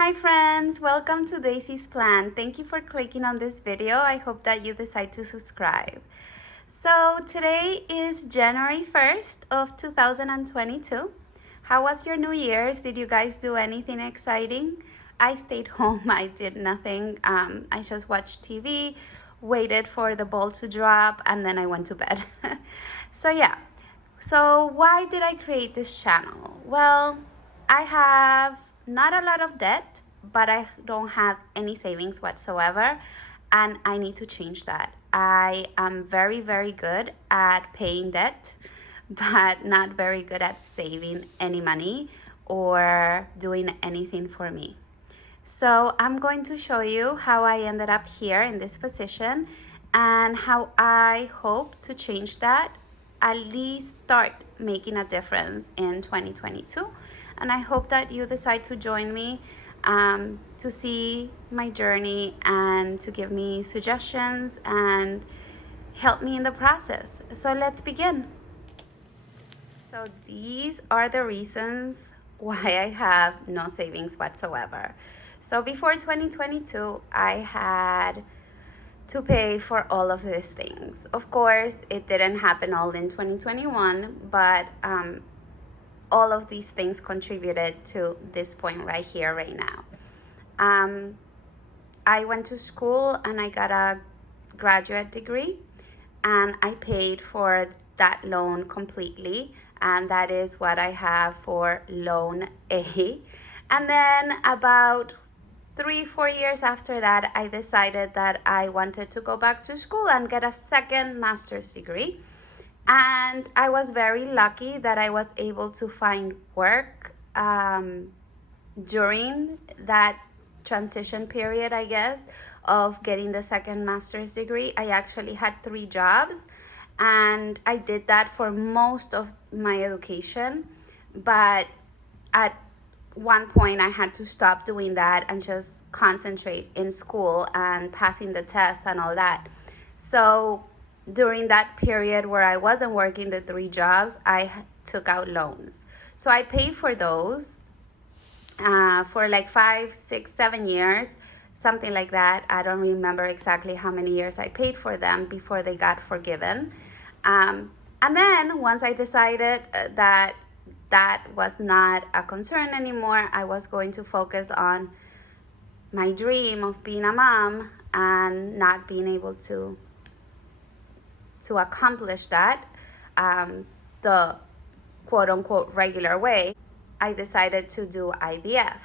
Hi friends, welcome to Daisy's Plan. Thank you for clicking on this video. I hope that you decide to subscribe. So today is January 1st of 2022. How was your New Year's? Did you guys do anything exciting? I stayed home. I did nothing. I just watched TV, waited for the ball to drop, and then I went to bed. So yeah. So why did I create this channel? Well, I have not a lot of debt, but I don't have any savings whatsoever, and I need to change that. I am very, very good at paying debt, but not very good at saving any money or doing anything for me. So I'm going to show you how I ended up here in this position and how I hope to change that, at least start making a difference in 2022. And I hope that you decide to join me to see my journey and to give me suggestions and help me in the process. So let's begin. So these are the reasons why I have no savings whatsoever. So before 2022, I had to pay for all of these things. Of course, it didn't happen all in 2021, but all of these things contributed to this point right here, right now. I went to school and I got a graduate degree, and I paid for that loan completely, and that is what I have for loan A. And then about 3-4 years after that, I decided that I wanted to go back to school and get a second master's degree. And I was very lucky that I was able to find work during that transition period, I guess, of getting the second master's degree. I actually had 3 jobs, and I did that for most of my education. But at one point, I had to stop doing that and just concentrate in school and passing the tests and all that. So during that period where I wasn't working the 3 jobs, I took out loans. So I paid for those for like 5, 6, 7 years, something like that. I don't remember exactly how many years I paid for them before they got forgiven. And then once I decided that that was not a concern anymore, I was going to focus on my dream of being a mom and not being able to accomplish that the quote-unquote regular way, I decided to do IVF.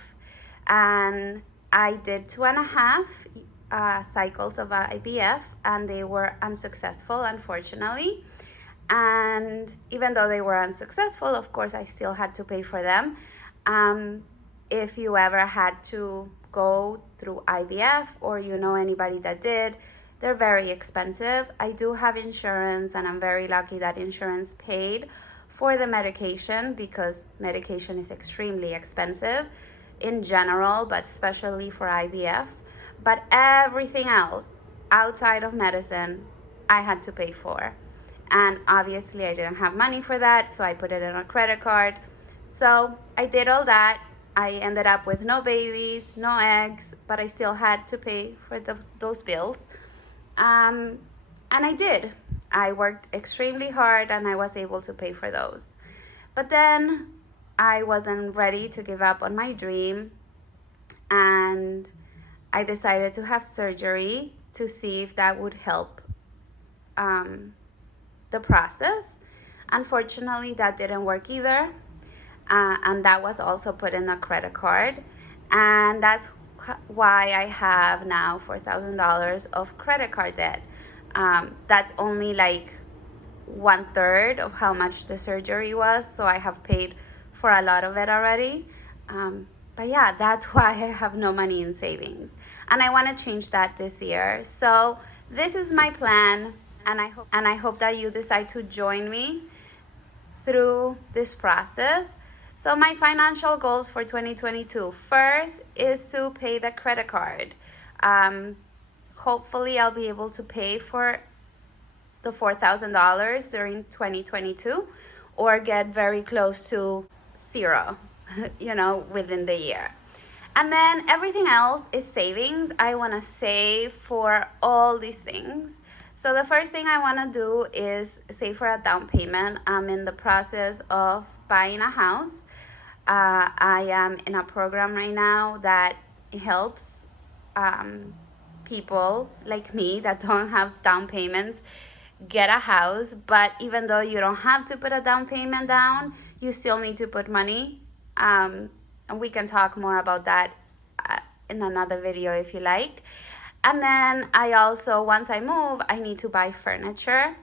And I did 2.5 cycles of IVF, and they were unsuccessful, unfortunately. And even though they were unsuccessful, of course, I still had to pay for them. If you ever had to go through IVF, or you know anybody that did, they're very expensive. I do have insurance, and I'm very lucky that insurance paid for the medication, because medication is extremely expensive in general, but especially for IVF. But everything else outside of medicine, I had to pay for. And obviously I didn't have money for that, so I put it on a credit card. So I did all that. I ended up with no babies, no eggs, but I still had to pay for those bills. And I did. I worked extremely hard, and I was able to pay for those. But then I wasn't ready to give up on my dream, and I decided to have surgery to see if that would help the process. Unfortunately, that didn't work either, and that was also put in a credit card, and that's why I have now $4,000 of credit card debt. That's only like 1/3 of how much the surgery was, so I have paid for a lot of it already. But yeah, that's why I have no money in savings, and I want to change that this year. So this is my plan, and I hope that you decide to join me through this process. So my financial goals for 2022, first is to pay the credit card. Hopefully I'll be able to pay for the $4,000 during 2022, or get very close to zero, within the year. And then everything else is savings. I want to save for all these things. So the first thing I want to do is save for a down payment. I'm in the process of buying a house. I am in a program right now that helps um, people like me that don't have down payments get a house. But even though you don't have to put a down payment down, you still need to put money. And we can talk more about that in another video if you like. And then I also, once I move, I need to buy furniture.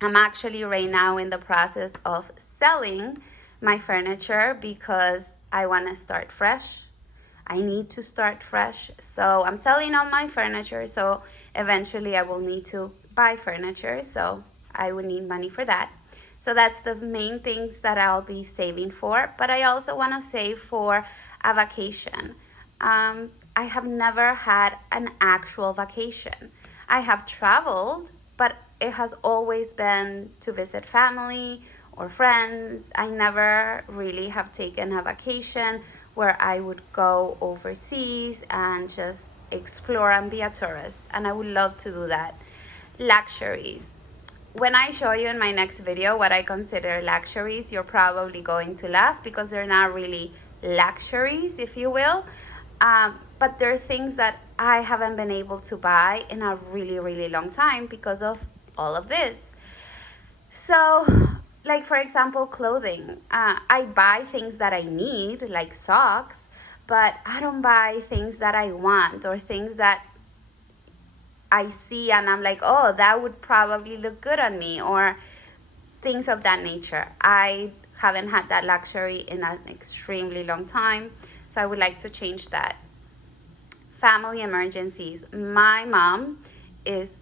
I'm actually right now in the process of selling my furniture because I want to start fresh. I need to start fresh. So I'm selling all my furniture. So eventually I will need to buy furniture. So I would need money for that. So that's the main things that I'll be saving for. But I also want to save for a vacation. I have never had an actual vacation. I have traveled, but it has always been to visit family or friends. I never really have taken a vacation where I would go overseas and just explore and be a tourist. And I would love to do that. Luxuries. When I show you in my next video what I consider luxuries, you're probably going to laugh because they're not really luxuries, if you will. But they're things that I haven't been able to buy in a really, really long time because of all of this. So, like for example, clothing. I buy things that I need, like socks, but I don't buy things that I want or things that I see and I'm like, oh, that would probably look good on me, or things of that nature. I haven't had that luxury in an extremely long time, so I would like to change that. Family emergencies. My mom is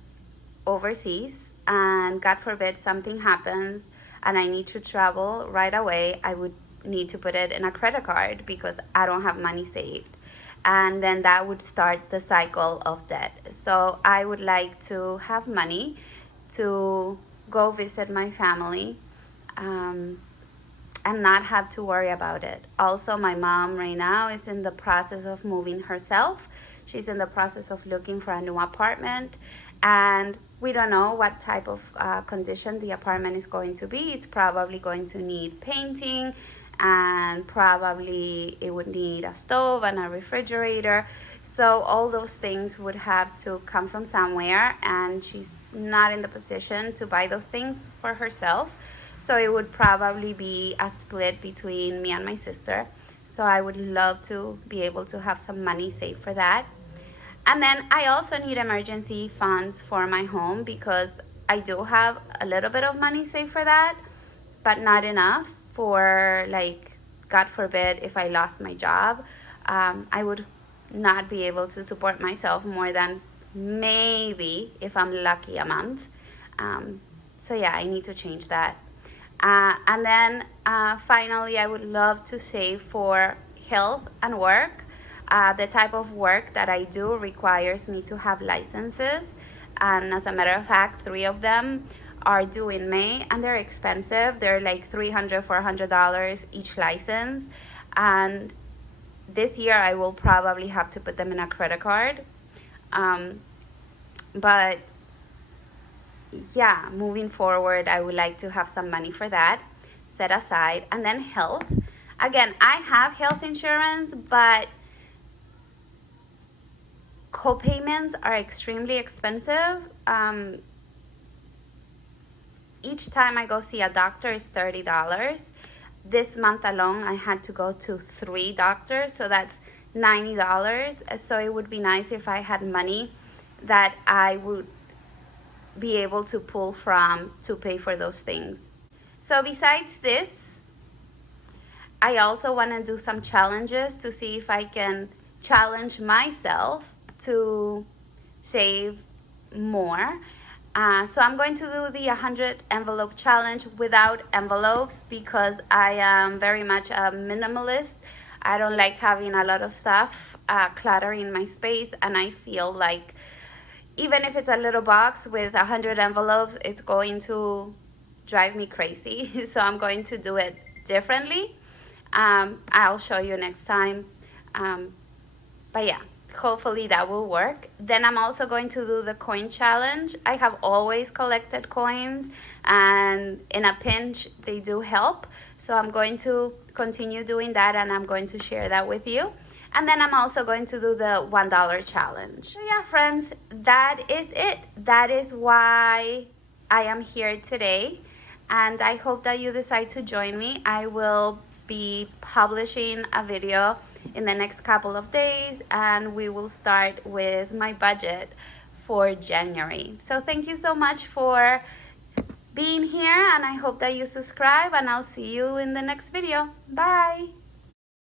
overseas and God forbid something happens and I need to travel right away, I would need to put it in a credit card because I don't have money saved. And then that would start the cycle of debt. So I would like to have money to go visit my family and not have to worry about it. Also, my mom right now is in the process of moving herself. She's in the process of looking for a new apartment, and we don't know what type of condition the apartment is going to be. It's probably going to need painting, and probably it would need a stove and a refrigerator. So all those things would have to come from somewhere, and she's not in the position to buy those things for herself. So it would probably be a split between me and my sister. So I would love to be able to have some money saved for that. And then I also need emergency funds for my home because I do have a little bit of money saved for that, but not enough for, like, God forbid, if I lost my job, I would not be able to support myself more than maybe, if I'm lucky, a month. So yeah, I need to change that. And then finally, I would love to save for health and work. The type of work that I do requires me to have licenses. And as a matter of fact, 3 of them are due in May, and they're expensive. They're like $300, $400 each license. And this year I will probably have to put them in a credit card. But yeah, moving forward, I would like to have some money for that set aside. And then health. Again, I have health insurance, but co-payments are extremely expensive. Each time I go see a doctor is $30. This month alone, I had to go to 3 doctors, so that's $90. So it would be nice if I had money that I would be able to pull from to pay for those things. So besides this, I also want to do some challenges to see if I can challenge myself to save more. So I'm going to do the 100 envelope challenge without envelopes because I am very much a minimalist. I don't like having a lot of stuff cluttering my space, and I feel like even if it's a little box with 100 envelopes, it's going to drive me crazy. So I'm going to do it differently. I'll show you next time But yeah, hopefully that will work. Then I'm also going to do the coin challenge. I have always collected coins, and in a pinch they do help. So I'm going to continue doing that, and I'm going to share that with you. And then I'm also going to do the $1 challenge. So yeah, friends, that is it. That is why I am here today. And I hope that you decide to join me. I will be publishing a video in the next couple of days, and we will start with my budget for January. So thank you so much for being here, and I hope that you subscribe, and I'll see you in the next video. Bye.